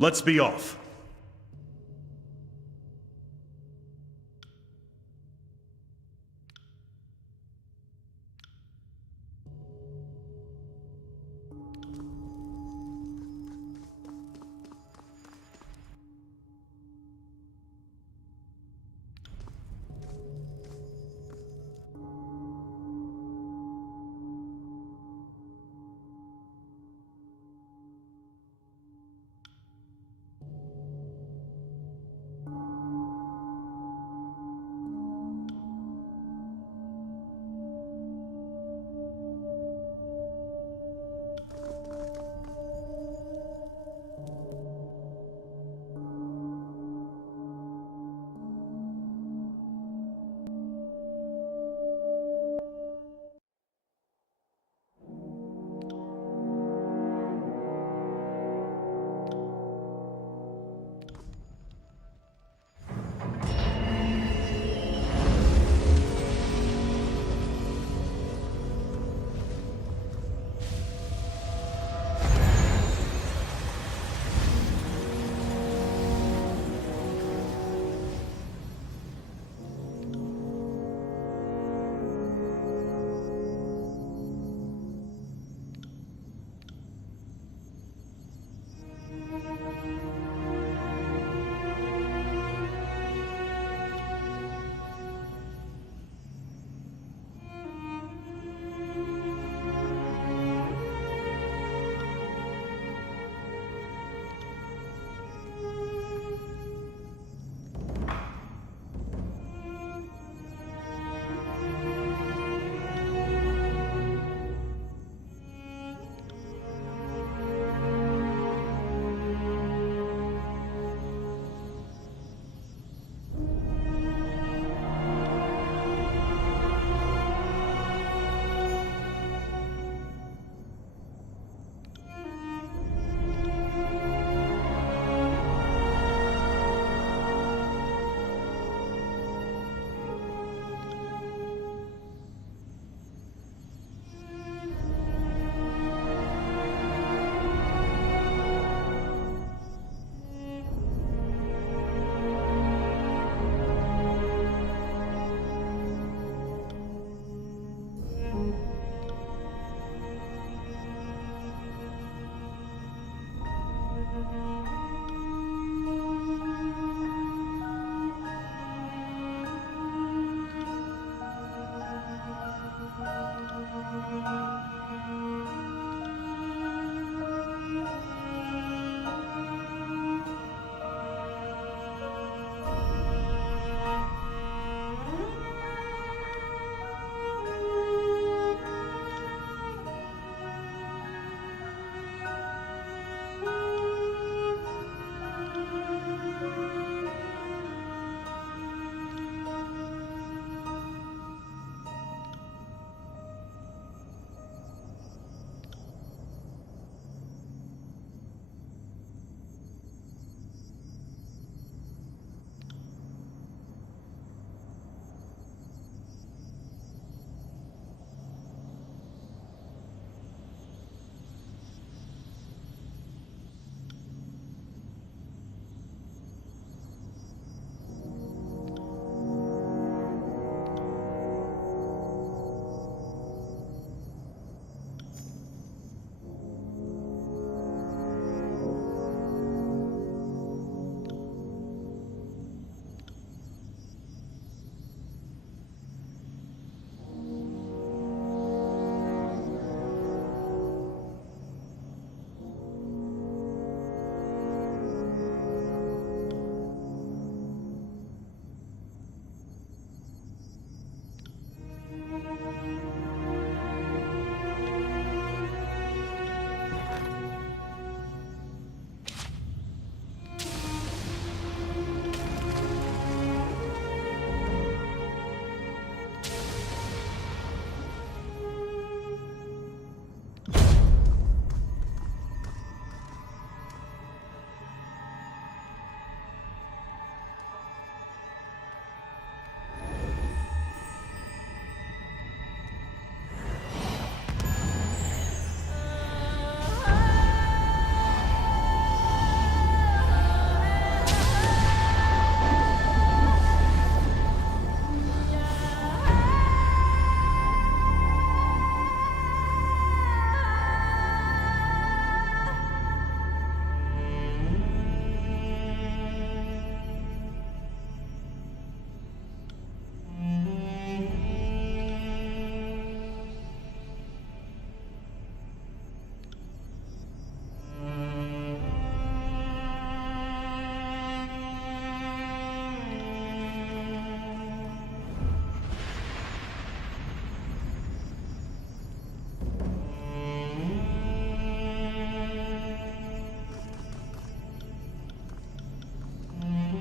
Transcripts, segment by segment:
Let's be off.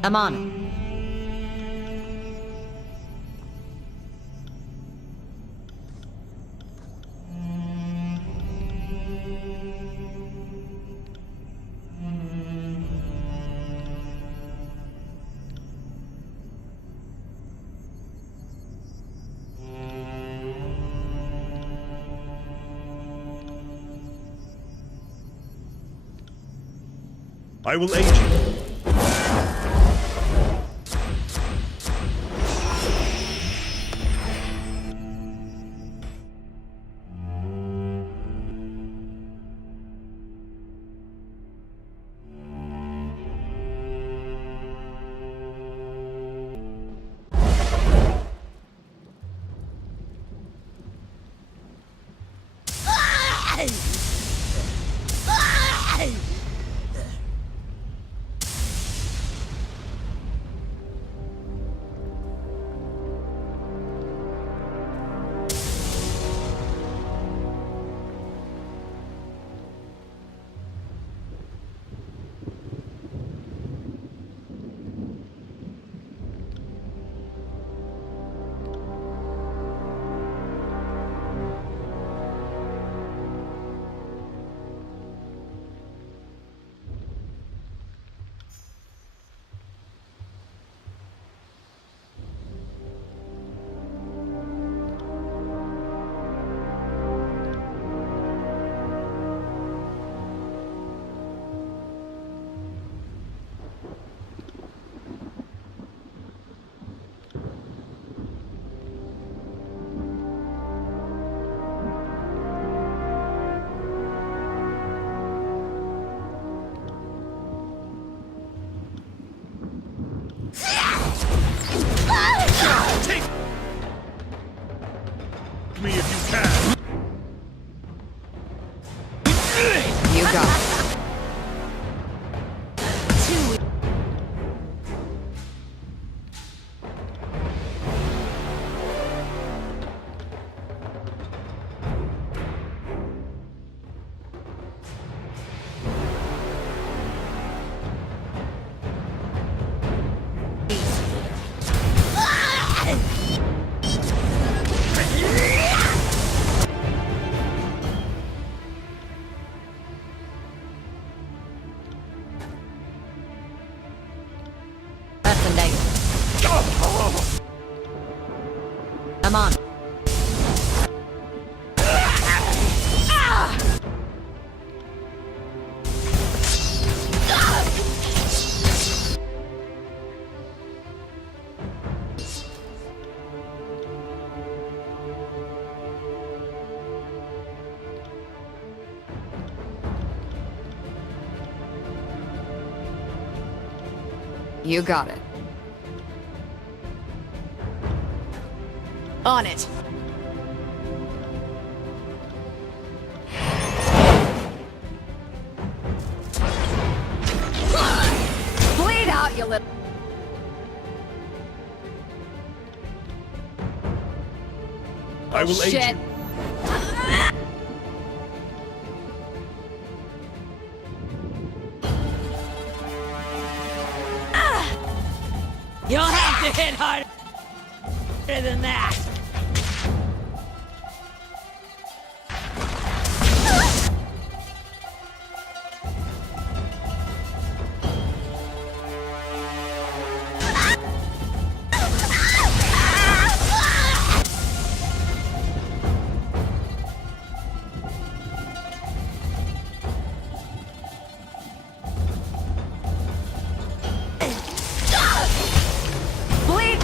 I'm on it. I will aid you. Take me if you can. You got it. That's a negative. I'm on it. You got it. On it. Bleed out, you little... I will aid Shit. you. You'll have to hit harder than that. Bleed!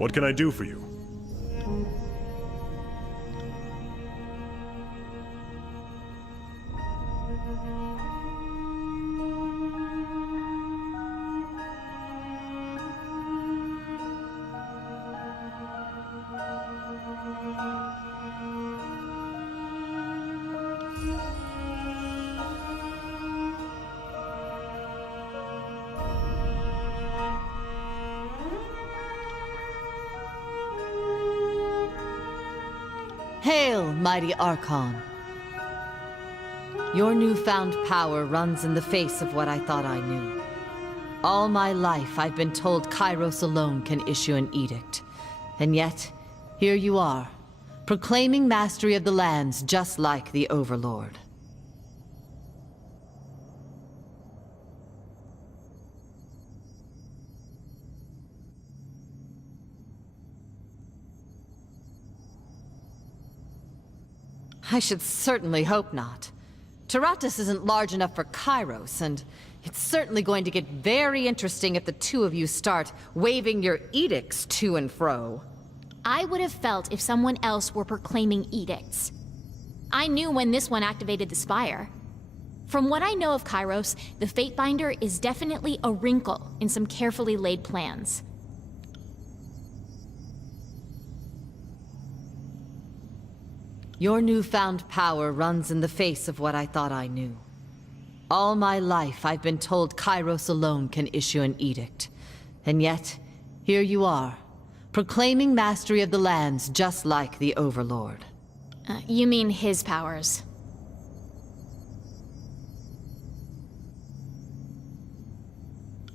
What can I do for you? Hail, mighty Archon. Your newfound power runs in the face of what I thought I knew. All my life, I've been told Kairos alone can issue an edict. And yet, here you are, proclaiming mastery of the lands just like the Overlord. I should certainly hope not. Tyranny isn't large enough for Kairos, and it's certainly going to get very interesting if the two of you start waving your edicts to and fro. I would have felt if someone else were proclaiming edicts. I knew when this one activated the Spire. From what I know of Kairos, the Fatebinder is definitely a wrinkle in some carefully laid plans. Your newfound power runs in the face of what I thought I knew. All my life, I've been told Kairos alone can issue an edict. And yet, here you are, proclaiming mastery of the lands just like the Overlord. You mean his powers?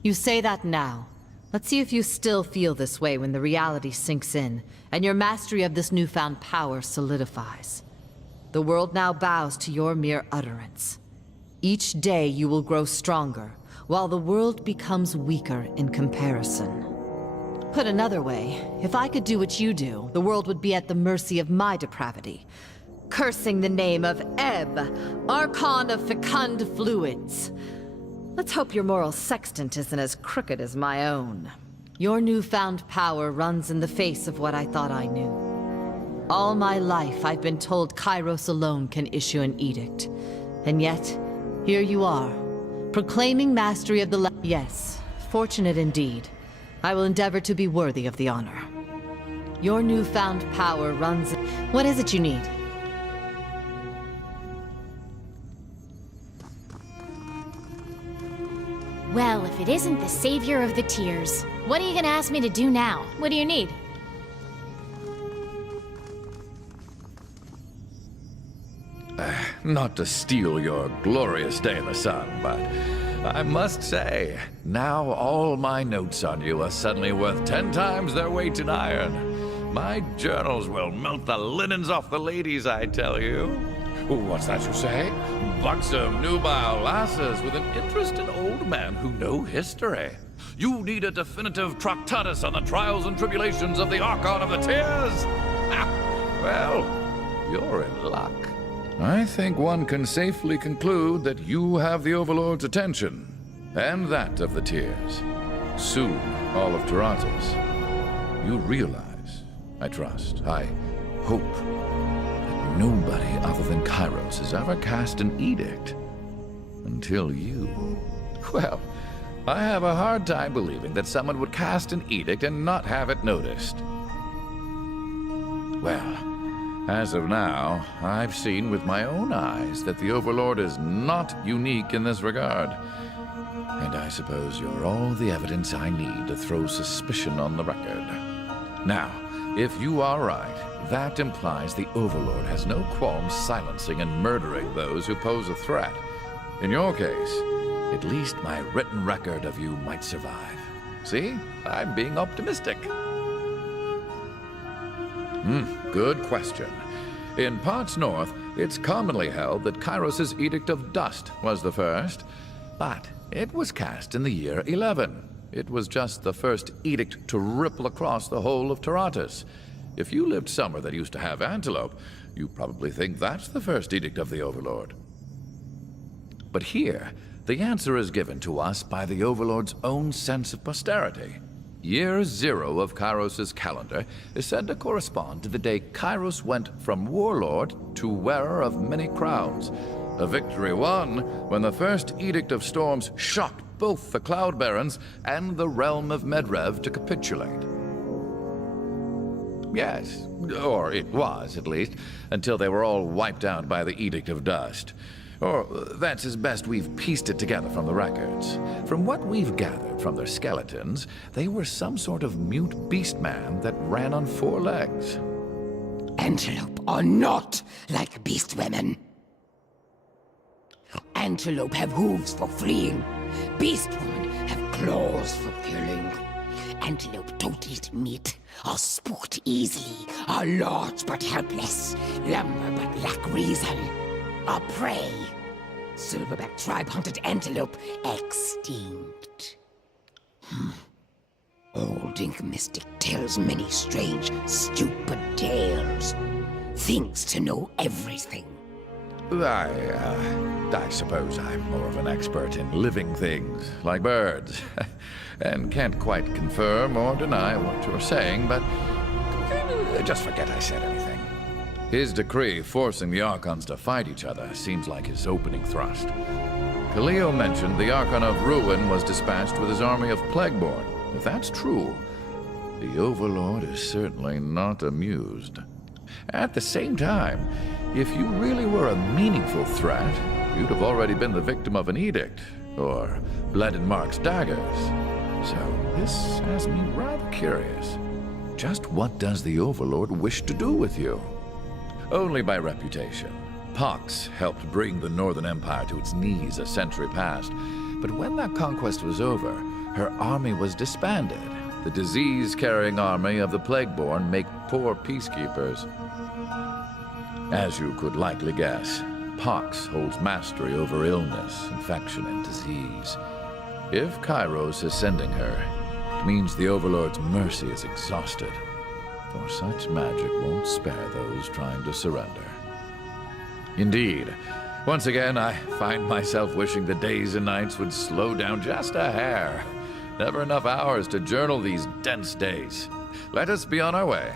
You say that now. Let's see if you still feel this way when the reality sinks in, and your mastery of this newfound power solidifies. The world now bows to your mere utterance. Each day you will grow stronger, while the world becomes weaker in comparison. Put another way, if I could do what you do, the world would be at the mercy of my depravity. Cursing the name of Ebb, Archon of Fecund Fluids. Let's hope your moral sextant isn't as crooked as my own. Your newfound power runs in the face of what I thought I knew. All my life, I've been told Kairos alone can issue an edict. And yet, here you are, proclaiming mastery of the Yes, fortunate indeed. I will endeavor to be worthy of the honor. Your newfound power runs... What is it you need? Well, if it isn't the savior of the tears, what are you gonna ask me to do now? What do you need? Not to steal your glorious day in the sun, but I must say, now all my notes on you are suddenly worth 10 times their weight in iron. My journals will melt the linens off the ladies, I tell you. What's that you say? Buxom, nubile lasses with an interest in old men who know history. You need a definitive tractatus on the trials and tribulations of the Archon of the Tears? Well, you're in luck. I think one can safely conclude that you have the Overlord's attention, and that of the Tears. Soon, all of Tyranny. You realize, I trust, I hope, that nobody other than Kairos has ever cast an edict. Until you. Well, I have a hard time believing that someone would cast an edict and not have it noticed. Well, as of now, I've seen with my own eyes that the Overlord is not unique in this regard. And I suppose you're all the evidence I need to throw suspicion on the record. Now, if you are right, that implies the Overlord has no qualms silencing and murdering those who pose a threat. In your case, at least my written record of you might survive. See? I'm being optimistic. Good question. In parts north, it's commonly held that Kairos' Edict of Dust was the first, but it was cast in the year 11. It was just the first edict to ripple across the whole of Tyranny. If you lived somewhere that used to have antelope, you probably think that's the first edict of the Overlord. But here, the answer is given to us by the Overlord's own sense of posterity. Year 0 of Kairos' calendar is said to correspond to the day Kairos went from warlord to wearer of many crowns, a victory won when the first Edict of Storms shocked both the Cloud Barons and the realm of Medrev to capitulate. Yes, or it was, at least, until they were all wiped out by the Edict of Dust. Or that's as best we've pieced it together from the records. From what we've gathered from their skeletons, they were some sort of mute beast man that ran on 4 legs. Antelope are not like beast women. Antelope have hooves for fleeing. Beast women have claws for killing. Antelope don't eat meat, are spooked easily, are large but helpless, lumber but lack reason, are prey. Silverback tribe hunted antelope extinct. Old Ink Mystic tells many strange, stupid tales. Thinks to know everything. I suppose I'm more of an expert in living things, like birds, and can't quite confirm or deny what you're saying, but just forget I said anything. His decree forcing the Archons to fight each other seems like his opening thrust. Khalil mentioned the Archon of Ruin was dispatched with his army of Plagueborn. If that's true, the Overlord is certainly not amused. At the same time, if you really were a meaningful threat, you'd have already been the victim of an edict, or bled in Mark's daggers. So this has me rather curious. Just what does the Overlord wish to do with you? Only by reputation. Pox helped bring the Northern Empire to its knees a century past, but when that conquest was over, her army was disbanded. The disease-carrying army of the Plagueborn make poor peacekeepers. As you could likely guess, Pox holds mastery over illness, infection, and disease. If Kairos is sending her, it means the Overlord's mercy is exhausted, for such magic won't spare those trying to surrender. Indeed, once again I find myself wishing the days and nights would slow down just a hair. Never enough hours to journal these dense days. Let us be on our way.